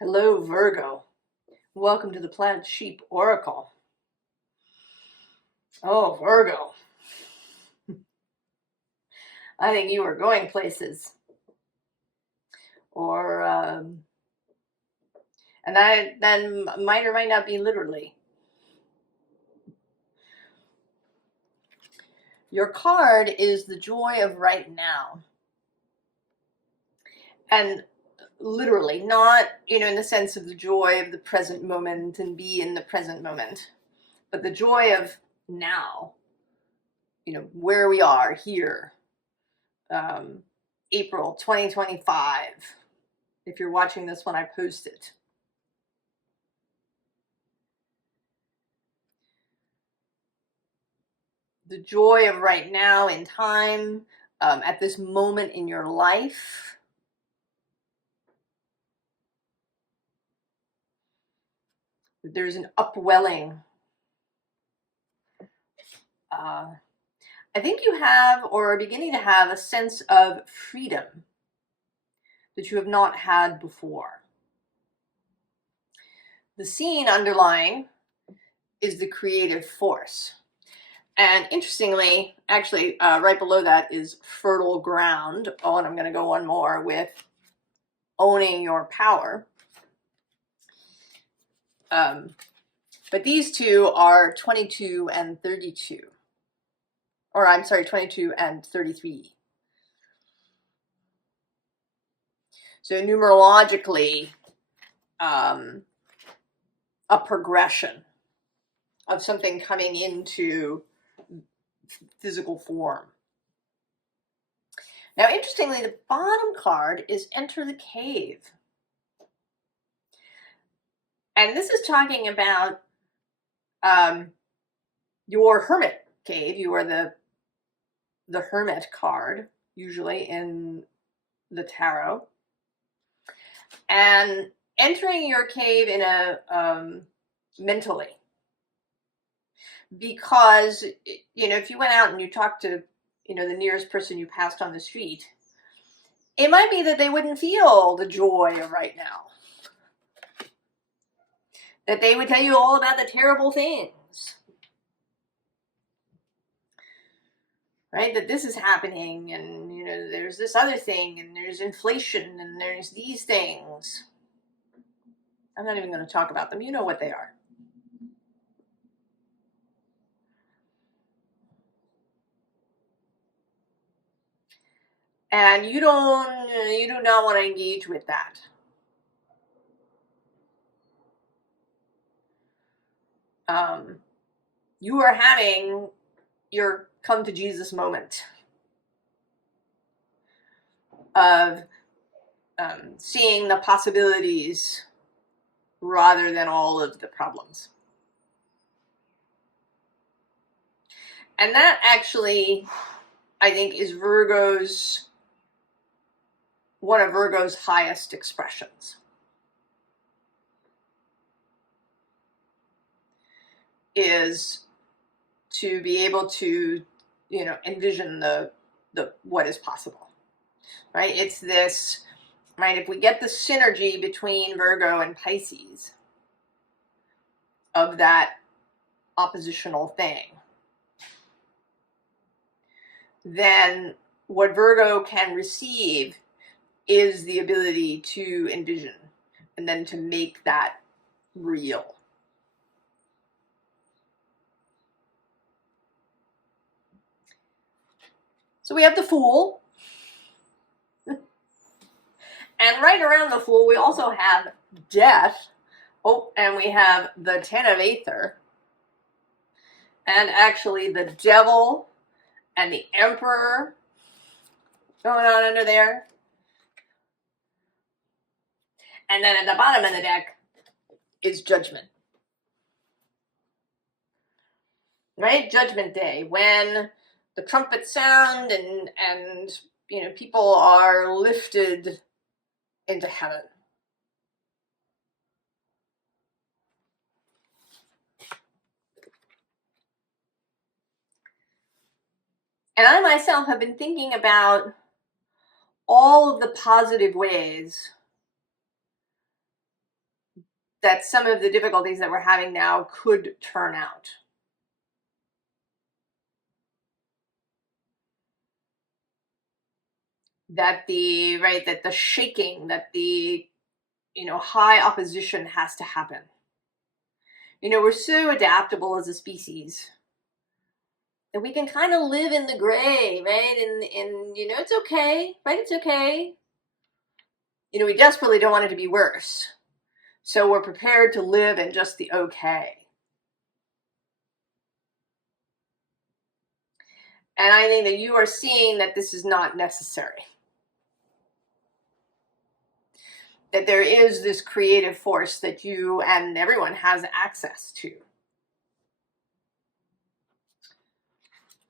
Hello, Virgo. Welcome to the Plaid Sheep Oracle. Oh, Virgo. I think you are going places. Or, and that might or might not be literally. Your card is the joy of right now. And literally, not, in the sense of the joy of the present moment and be in the present moment, but the joy of now, where we are here. April 2025, if you're watching this when I post it. The joy of right now in time, at this moment in your life. There's an upwelling. I think you have, or are beginning to have, a sense of freedom that you have not had before. The scene underlying is the creative force. And interestingly, actually, right below that is fertile ground. Oh, and I'm going to go one more with owning your power. But these two are 22 and 32. Or I'm sorry, 22 and 33. So numerologically, a progression of something coming into physical form. Now, interestingly, the bottom card is Enter the Cave. And this is talking about your hermit cave. You are the hermit card, usually in the tarot. And entering your cave in a mentally. Because, if you went out and you talked to, the nearest person you passed on the street, it might be that they wouldn't feel the joy of right now. That they would tell you all about the terrible things. Right? That this is happening, and, there's this other thing, and there's inflation, and there's these things. I'm not even going to talk about them. You know what they are. And you do not want to engage with that. You are having your come to Jesus moment of seeing the possibilities rather than all of the problems. And that actually, I think, is one of Virgo's highest expressions. Is to be able to, envision the what is possible, right? It's this, right? If we get the synergy between Virgo and Pisces of that oppositional thing, then what Virgo can receive is the ability to envision and then to make that real. So we have the Fool. And right around the Fool, we also have Death. Oh, and we have the Ten of Aether. And actually the Devil and the Emperor going on under there. And then at the bottom of the deck is Judgment. Right? Judgment Day, when the trumpets sound and people are lifted into heaven. And I myself have been thinking about all of the positive ways that some of the difficulties that we're having now could turn out. That the shaking, that the high opposition has to happen. We're so adaptable as a species that we can kind of live in the gray, right? And it's okay, right? It's okay. We desperately don't want it to be worse. So we're prepared to live in just the okay. And I think that you are seeing that this is not necessary. That there is this creative force that you and everyone has access to.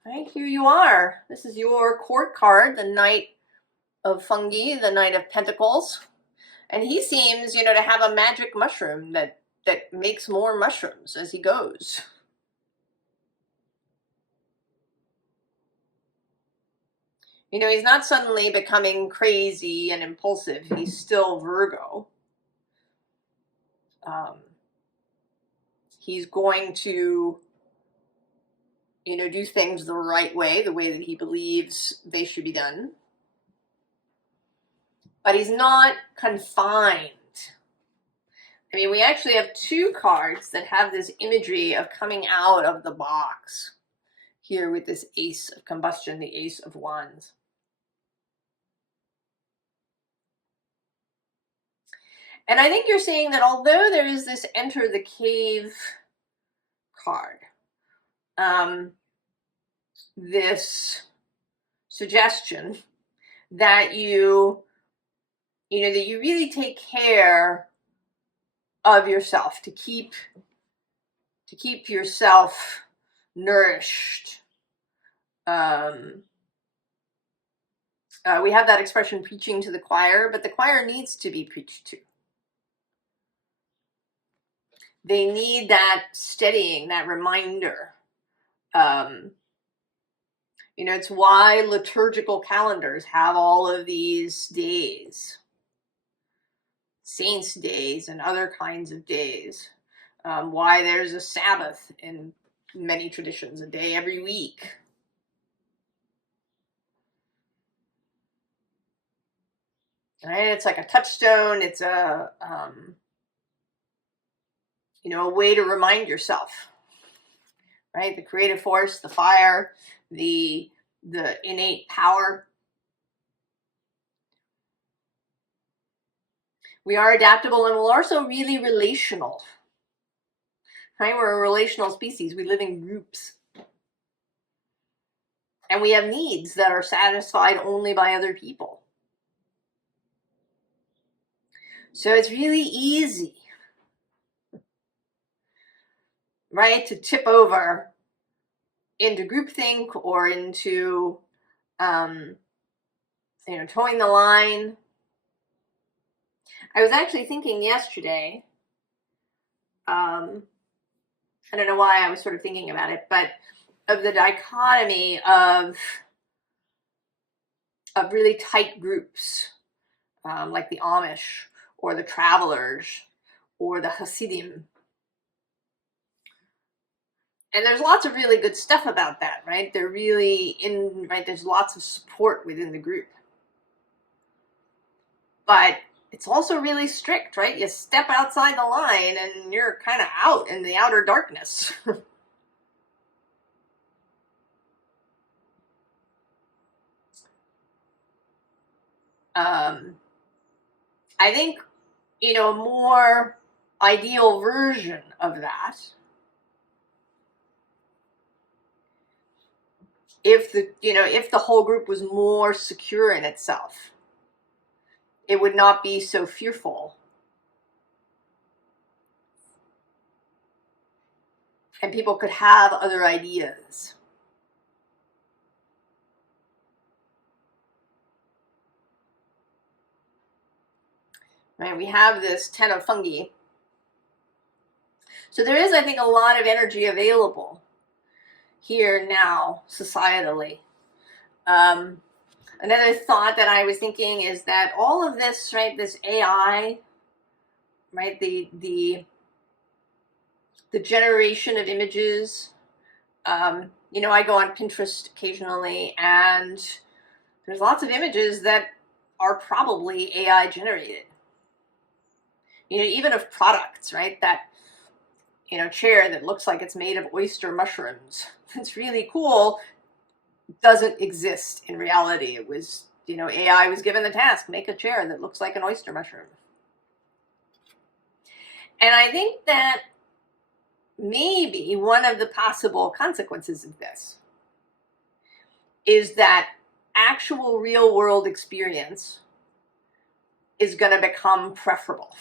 Right, here you are. This is your court card, the Knight of Fungi, the Knight of Pentacles. And he seems, to have a magic mushroom that makes more mushrooms as he goes. He's not suddenly becoming crazy and impulsive. He's still Virgo. He's going to, do things the right way, the way that he believes they should be done. But he's not confined. I mean, we actually have two cards that have this imagery of coming out of the box. Here with this Ace of Combustion, the Ace of Wands. And I think you're saying that although there is this Enter the Cave card, this suggestion that you really take care of yourself, to keep yourself nourished. We have that expression, preaching to the choir, but the choir needs to be preached to. They need that steadying, that reminder. It's why liturgical calendars have all of these days, saints' days and other kinds of days. Why there's a Sabbath in many traditions, a day every week. Right? It's like a touchstone. It's a a way to remind yourself, right? The creative force, the fire, the innate power. We are adaptable, and we're also really relational, right? We're a relational species. We live in groups. And we have needs that are satisfied only by other people. So it's really easy, right, to tip over into groupthink or into, towing the line. I was actually thinking yesterday, I don't know why I was sort of thinking about it, but of the dichotomy of really tight groups, like the Amish or the Travelers or the Hasidim. And there's lots of really good stuff about that, right? They're really right? There's lots of support within the group. But it's also really strict, right? You step outside the line and you're kind of out in the outer darkness. I think, a more ideal version of that, if the whole group was more secure in itself, it would not be so fearful. And people could have other ideas. Right, we have this Ten of Fungi. So there is, I think, a lot of energy available here now, societally. Another thought that I was thinking is that all of this, right, this AI, right? The generation of images. You know, I go on Pinterest occasionally, and there's lots of images that are probably AI generated. You know, even of products, right? That, you know, chair that looks like it's made of oyster mushrooms. It's really cool. Doesn't exist in reality. It was, you know, AI was given the task, make a chair that looks like an oyster mushroom. And I think that maybe one of the possible consequences of this is that actual real world experience is going to become preferable.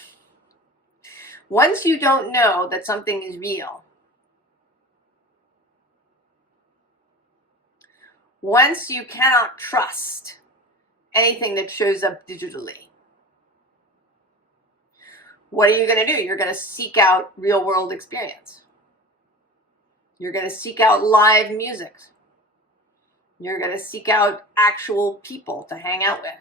Once you don't know that something is real, once you cannot trust anything that shows up digitally, what are you going to do? You're going to seek out real world experience. You're going to seek out live music. You're going to seek out actual people to hang out with.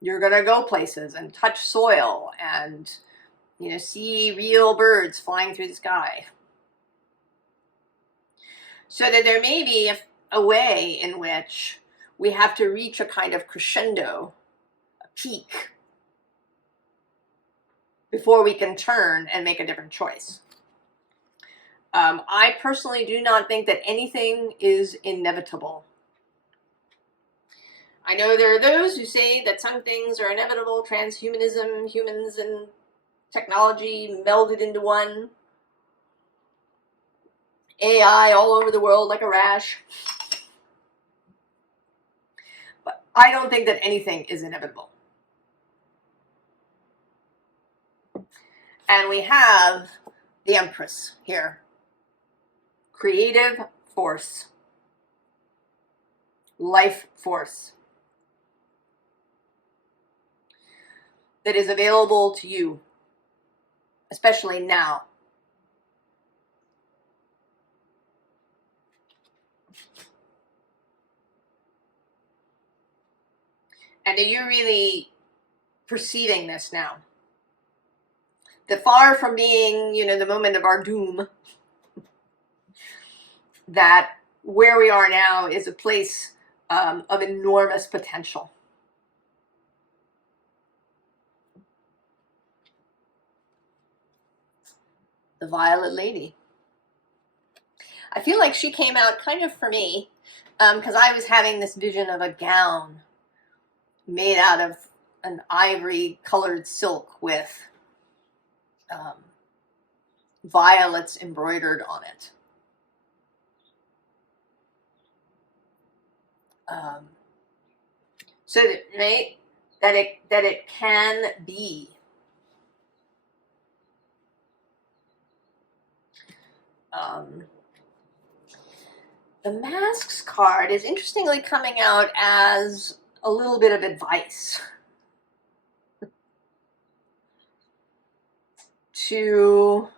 You're going to go places and touch soil and, you know, see real birds flying through the sky. So that there may be a way in which we have to reach a kind of crescendo, a peak, before we can turn and make a different choice. I personally do not think that anything is inevitable. I know there are those who say that some things are inevitable, transhumanism, humans and technology melded into one, AI all over the world like a rash. But I don't think that anything is inevitable. And we have the Empress here. Creative force. Life force. That is available to you, especially now. And are you really perceiving this now? That far from being, you know, the moment of our doom, that where we are now is a place of enormous potential. The Violet Lady. I feel like she came out kind of for me because I was having this vision of a gown made out of an ivory colored silk with violets embroidered on it. So that, right, that it can be. The Masks card is interestingly coming out as a little bit of advice to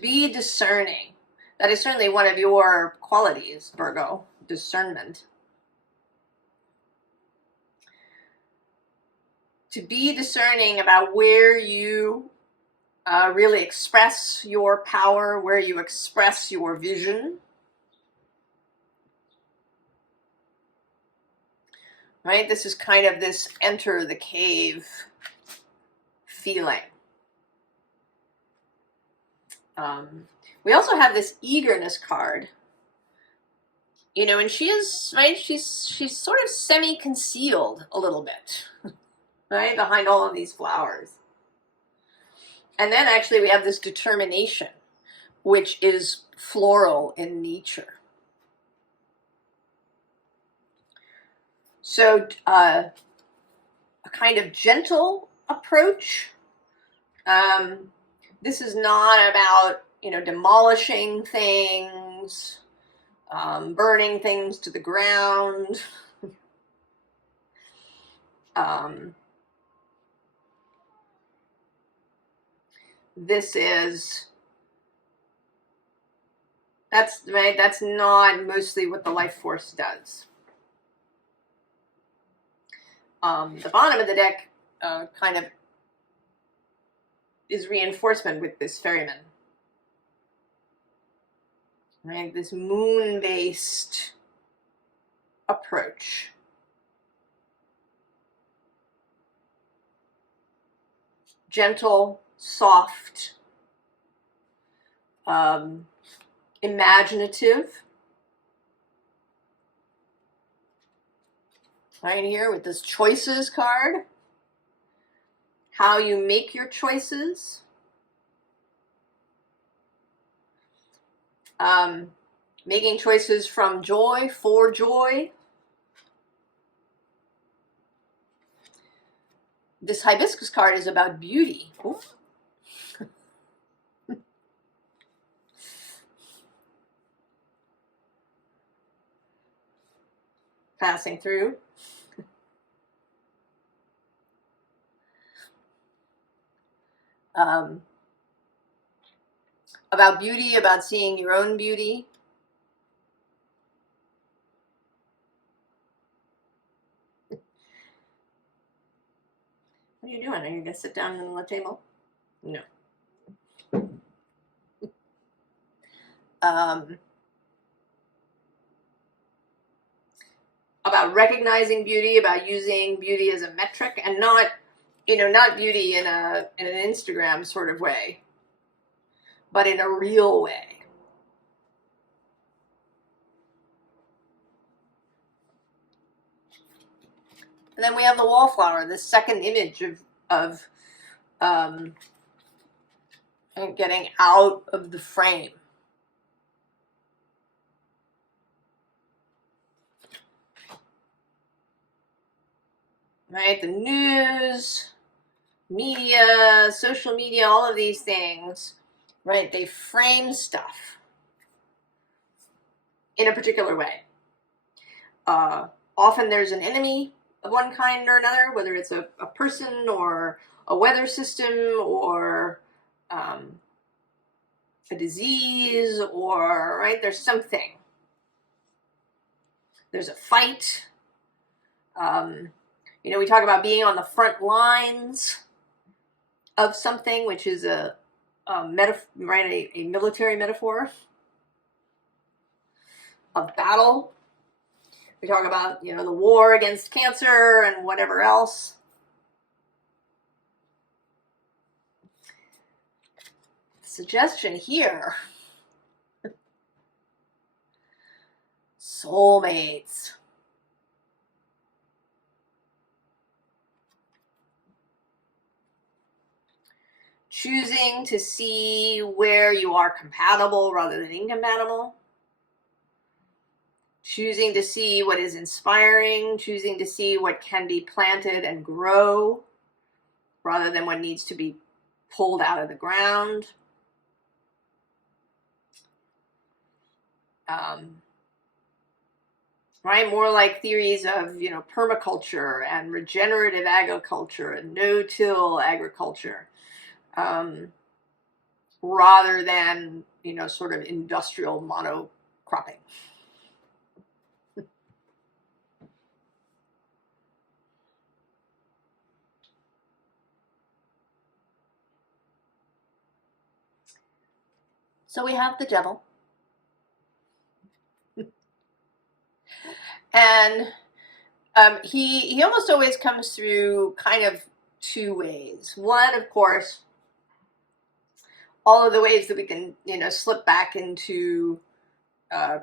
be discerning. That is certainly one of your qualities, Virgo, discernment. To be discerning about where you really express your power, where you express your vision. Right? This is kind of this enter the cave feeling. We also have this eagerness card. You know, and she is, right, she's sort of semi-concealed a little bit, right, behind all of these flowers. And then actually we have this determination, which is floral in nature. So a kind of gentle approach. This is not about, you know, demolishing things, burning things to the ground. This is, that's right, that's not mostly what the life force does. The bottom of the deck kind of is reinforcement with this ferryman. Right? This moon-based approach. Gentle, soft, imaginative. Right here with this choices card. How you make your choices. Making choices from joy, for joy. This hibiscus card is about beauty. Ooh. Passing through. About beauty, about seeing your own beauty. What are you doing? Are you going to sit down on the table? No. About recognizing beauty, about using beauty as a metric, and not, not beauty in an Instagram sort of way, but in a real way. And then we have the wallflower, the second image of getting out of the frame. Right? The news, media, social media, all of these things, right? They frame stuff in a particular way. Often there's an enemy of one kind or another, whether it's a person or a weather system or a disease, or, right, there's something. There's a fight. We talk about being on the front lines of something, which is a military metaphor of battle. We talk about, the war against cancer and whatever else. Suggestion here. Soulmates. Choosing to see where you are compatible rather than incompatible. Choosing to see what is inspiring, choosing to see what can be planted and grow rather than what needs to be pulled out of the ground. Right, more like theories of, permaculture and regenerative agriculture and no-till agriculture, rather than, sort of industrial monocropping. So we have the devil. And he almost always comes through kind of two ways. One, of course, all of the ways that we can, slip back into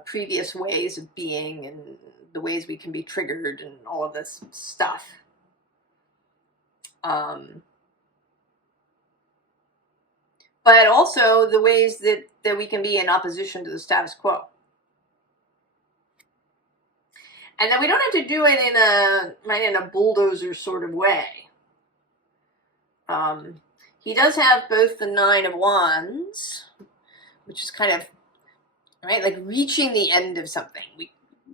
previous ways of being and the ways we can be triggered and all of this stuff. But also the ways that we can be in opposition to the status quo. And then we don't have to do it in a bulldozer sort of way. He does have both the Nine of Wands, which is kind of, right, like reaching the end of something.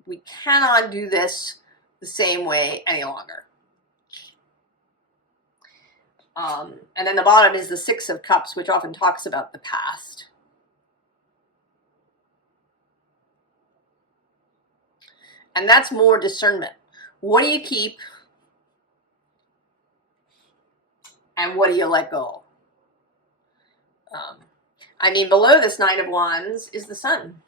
We cannot do this the same way any longer. And then the bottom is the Six of Cups, which often talks about the past. And that's more discernment. What do you keep? And what do you let go? I mean, below this Nine of Wands is the Sun.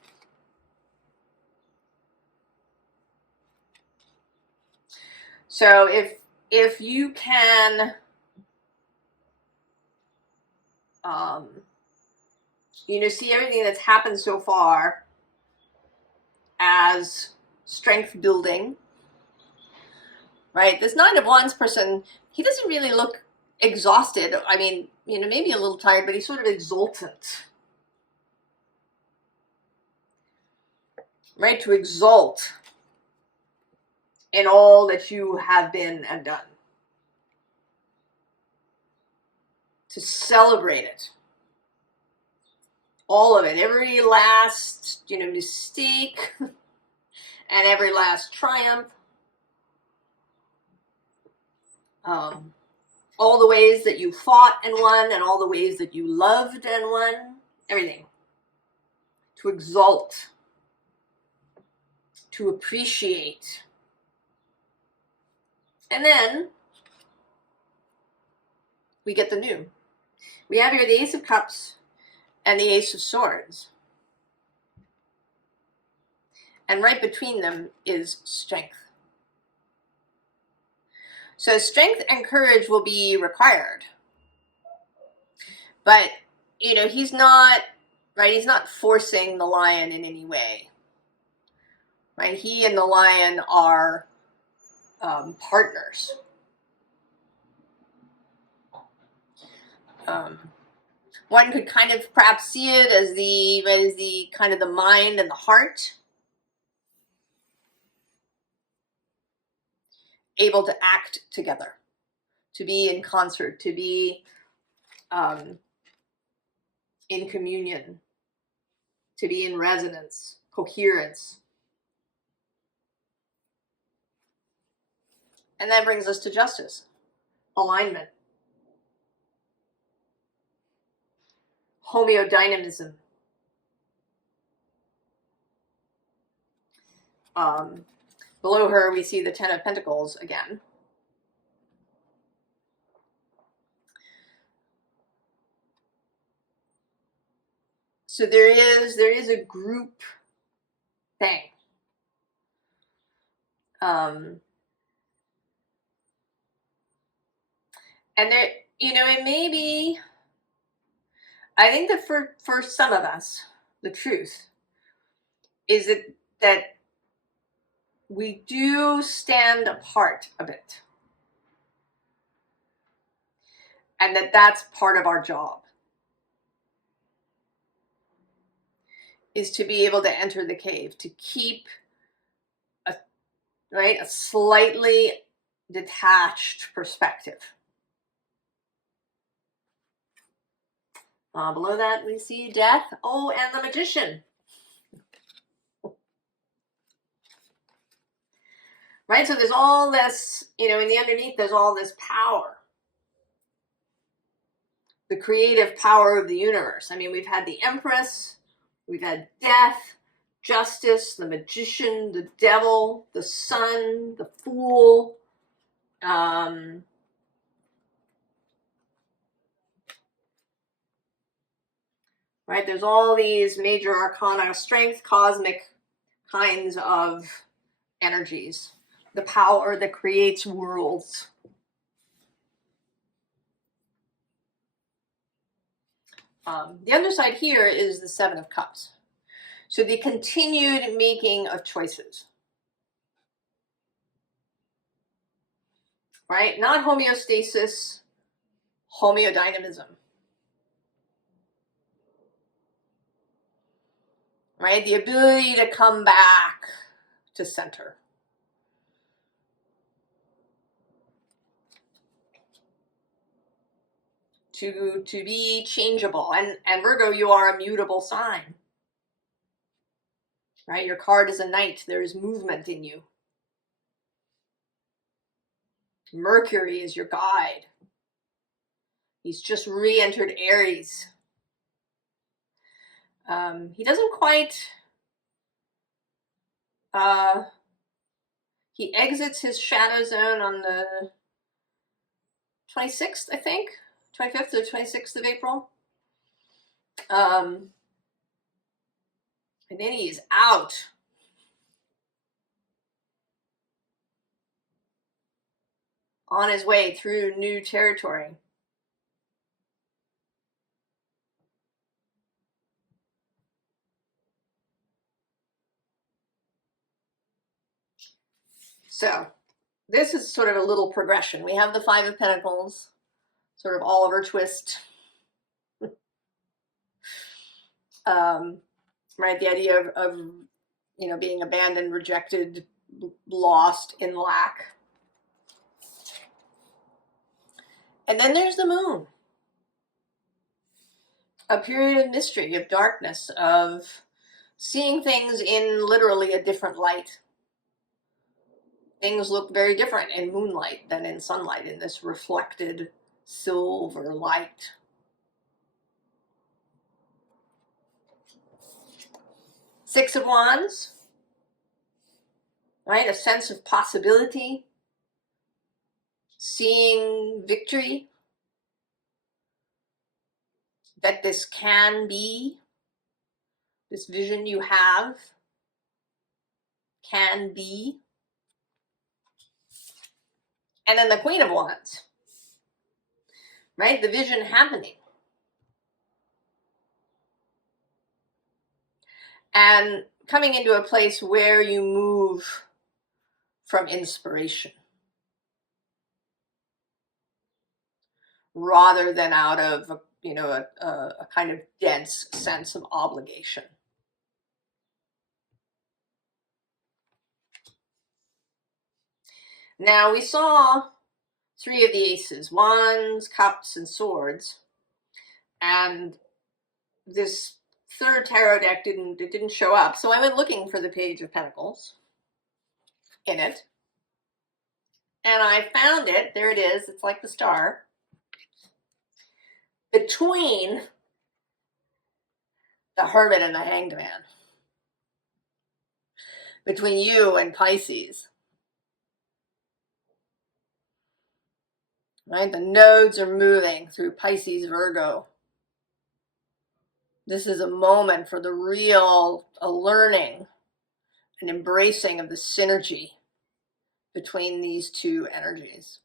So if you can, you know, see everything that's happened so far as strength building, right? This Nine of Wands person, he doesn't really look exhausted. I mean, you know, maybe a little tired, but he's sort of exultant, right? To exult in all that you have been and done. To celebrate it. All of it. Every last, you know, mistake and every last triumph. All the ways that you fought and won and all the ways that you loved and won. Everything. To exult. To appreciate. And then we get the new. We have here the Ace of Cups and the Ace of Swords. And right between them is strength. So strength and courage will be required. But, you know, he's not, right, he's not forcing the lion in any way. Right? He and the lion are partners. One could kind of perhaps see it as the kind of the mind and the heart, able to act together, to be in concert, to be in communion, to be in resonance, coherence. And that brings us to justice, alignment, homeodynamism. Below her, we see the Ten of Pentacles again. So there is a group thing. And there, you know, it may be, I think that for some of us, the truth is that we do stand apart a bit. And that's part of our job. Is to be able to enter the cave, to keep a slightly detached perspective. Below that, we see death. Oh, and the Magician. Right, so there's all this, you know, in the underneath, there's all this power. The creative power of the universe. I mean, we've had the Empress, we've had death, justice, the Magician, the Devil, the Sun, the Fool. Right, there's all these major arcana, strength, cosmic kinds of energies. The power that creates worlds. The underside here is the Seven of Cups. So the continued making of choices. Right? Not homeostasis, homeodynamism. Right? The ability to come back to center. To be changeable. And Virgo, you are a mutable sign. Right? Your card is a knight. There is movement in you. Mercury is your guide. He's just re-entered Aries. He doesn't quite... he exits his shadow zone on the 26th, I think, 25th or 26th of April. And then he's out. On his way through new territory. So this is sort of a little progression. We have the Five of Pentacles, sort of Oliver Twist. Right, the idea of you know, being abandoned, rejected, lost, in lack. And then there's the moon. A period of mystery, of darkness, of seeing things in literally a different light. Things look very different in moonlight than in sunlight, in this reflected silver light. Six of Wands, right? A sense of possibility, seeing victory, that this can be, this vision you have can be. And then the Queen of Wands, right? The vision happening. And coming into a place where you move from inspiration rather than out of, you know, a kind of dense sense of obligation. Now we saw three of the aces, Wands, Cups, and Swords. And this third tarot deck didn't show up. So I went looking for the Page of Pentacles in it. And I found it. There it is. It's like the star. Between the Hermit and the Hanged Man. Between you and Pisces. Right? The nodes are moving through Pisces, Virgo. This is a moment for the real learning and embracing of the synergy between these two energies.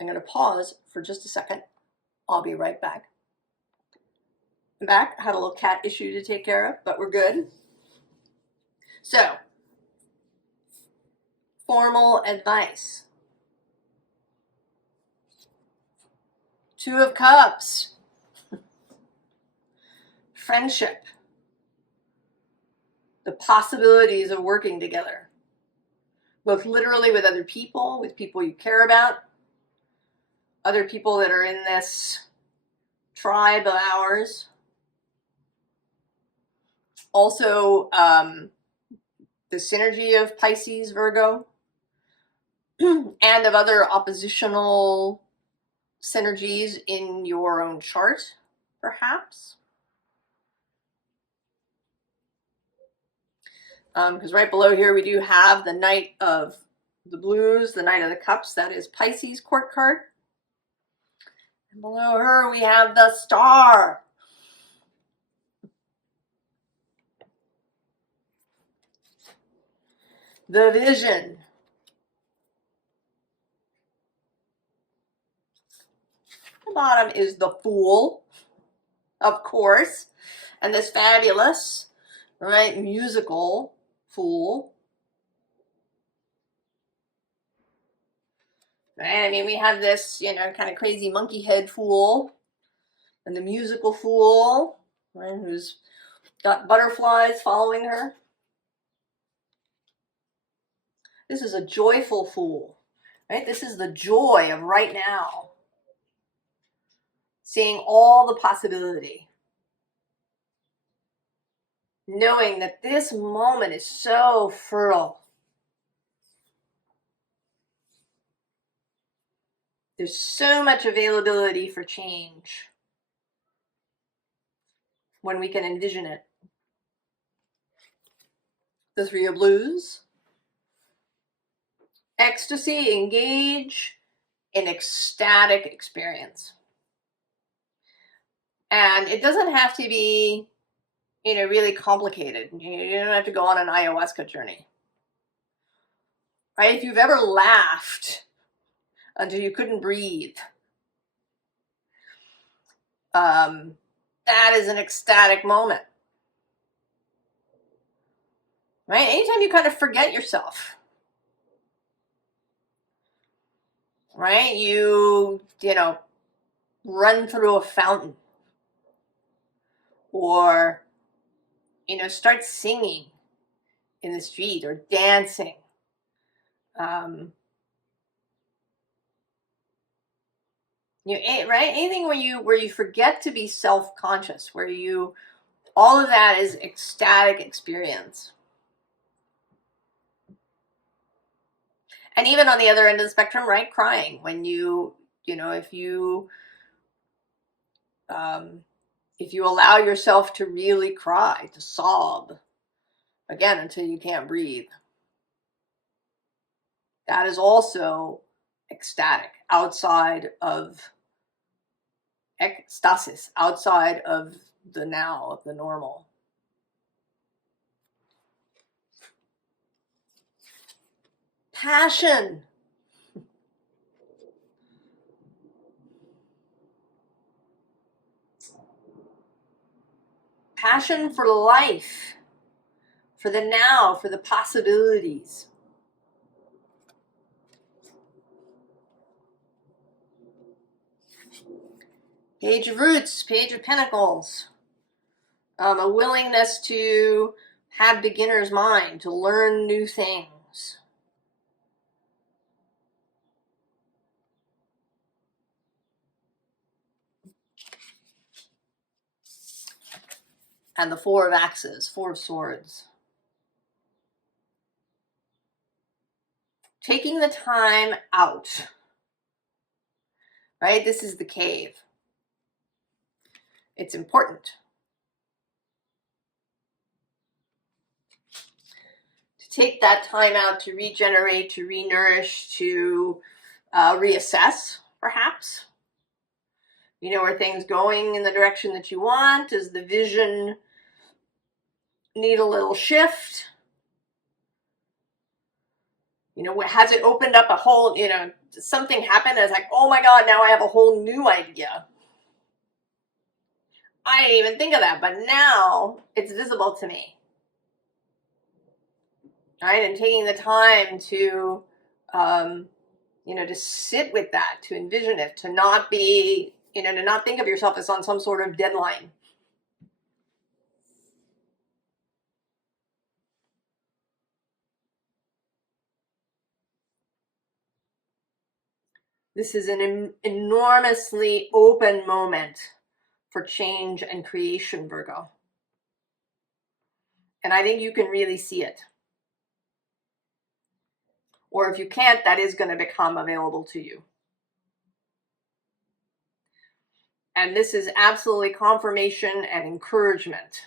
I'm going to pause for just a second. I'll be right back. I'm back. Had a little cat issue to take care of, but we're good. So, formal advice. Two of Cups. Friendship. The possibilities of working together. Both literally with other people, with people you care about, other people that are in this tribe of ours. Also, the synergy of Pisces, Virgo, and of other oppositional synergies in your own chart, perhaps. Because right below here we do have the Knight of the Blues, the Knight of the Cups. That is Pisces court card. And below her we have the Star. The Vision. The bottom is the Fool, of course. And this fabulous, right, musical Fool. Right? I mean, we have this, you know, kind of crazy monkey head Fool. And the musical Fool, right, who's got butterflies following her. This is a joyful Fool, right? This is the joy of right now. Seeing all the possibility. Knowing that this moment is so fertile. There's so much availability for change when we can envision it. the Three of Blues. Ecstasy, engage in ecstatic experience. And it doesn't have to be, really complicated. You don't have to go on an ayahuasca journey. Right? If you've ever laughed until you couldn't breathe, that is an ecstatic moment. Right? Anytime you kind of forget yourself. Right? You run through a fountain. Or, start singing in the street or dancing. Right? Anything where you forget to be self-conscious, all of that is ecstatic experience. And even on the other end of the spectrum, right? Crying when if you allow yourself to really cry, to sob, again, until you can't breathe. That is also ecstatic, outside of ecstasis, outside of the now, of the normal. Passion. Passion for life, for the now, for the possibilities. Page of Roots, Page of Pentacles. A willingness to have beginner's mind, to learn new things. And the Four of Axes, Four of Swords. Taking the time out. Right? This is the cave. It's important. To take that time out to regenerate, to re-nourish, to reassess, perhaps. Are things going in the direction that you want? Does the vision need a little shift? Has it opened up a whole, something happened as like, oh my God, now I have a whole new idea. I didn't even think of that, but now it's visible to me. Right? And taking the time to, to sit with that, to envision it, to not be, to not think of yourself as on some sort of deadline. This is an enormously open moment for change and creation, Virgo. And I think you can really see it. Or if you can't, that is going to become available to you. And this is absolutely confirmation and encouragement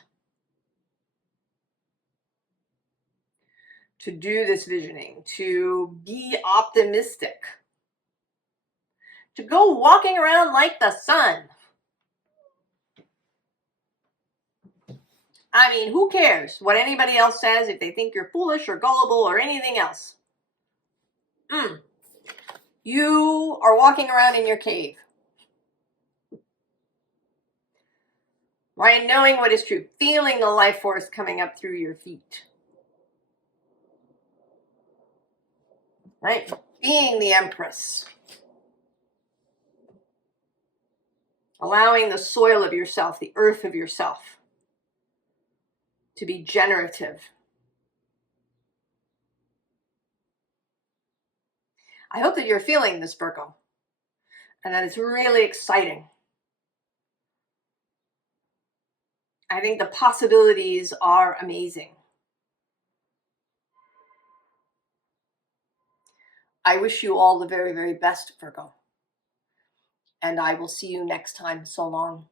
to do this visioning, to be optimistic, to go walking around like the sun. I mean, who cares what anybody else says if they think you're foolish or gullible or anything else? You are walking around in your cave. Right? Knowing what is true. Feeling the life force coming up through your feet. Right? Being the Empress. Allowing the soil of yourself, the earth of yourself, to be generative. I hope that you're feeling this, Virgo, and that it's really exciting. I think the possibilities are amazing. I wish you all the very, very best, Virgo. And I will see you next time. So long.